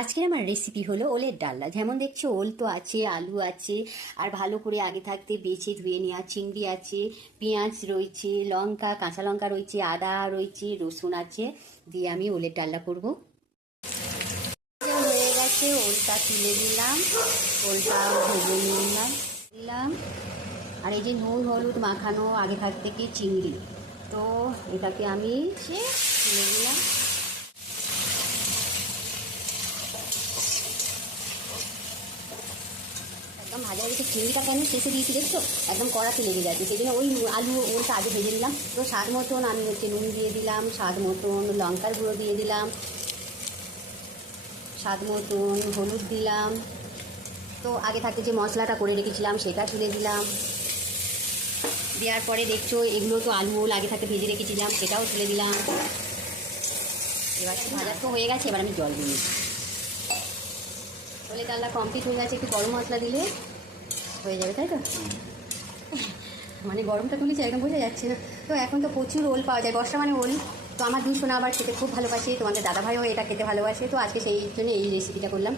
আজকের আমার রেসিপি হলো ওলের ডালনা। যেমন দেখছো ওল তো আছে, আলু আছে, আর ভালো করে আগে থাকতে বেছে ধুয়ে নেওয়া চিংড়ি আছে, পেঁয়াজ রয়েছে, লঙ্কা, কাঁচা লঙ্কা রয়েছে, আদা রয়েছে, রসুন আছে, দিয়ে আমি ওলের ডালনা করব। হয়ে গেছে, ওলটা তুলে দিলাম, ওলটা ভেজে নিলাম দিলাম আর এই যে নুন হলুদ মাখানো আগে থাক থেকে চিংড়ি, তো এটাকে আমি তুলে দিলাম। একদম ভাজা হয়ে গেছে। চিংড়িটা কেন শেষে দিয়েছি দেখছো, একদম কড়াতে লেগে যাচ্ছে, সেই জন্য ওই আলু ওলটা আগে ভেজে দিলাম। তো স্বাদ মতন আমি নুন দিয়ে দিলাম, স্বাদ মতন লঙ্কার গুঁড়ো দিয়ে দিলাম, স্বাদ মতন হলুদ দিলাম। তো আগে থাকতে যে মশলাটা করে রেখেছিলাম সেটা তুলে দিলাম। দেওয়ার পরে দেখছো এগুলো তো আলু ওল আগে থাকতে ভেজে রেখেছিলাম সেটাও তুলে দিলাম। এবার ভাজা তো হয়ে গেছে, এবার আমি জল দিয়ে বলে ডালটা কমপ্লিট হয়ে গেছে। একটু গরম মশলা দিলে হয়ে যাবে, তাই তো? মানে গরমটা তুলেছে একদম বোঝা যাচ্ছে না। তো এখন তো প্রচুর ওল পাওয়া যায়, বর্ষা মানে ওল। তো আমার দুশো আবার খেতে খুব ভালোবাসে, তোমাদের দাদাভাইও এটা খেতে ভালোবাসে, তো আজকে সেই জন্য এই রেসিপিটা করলাম।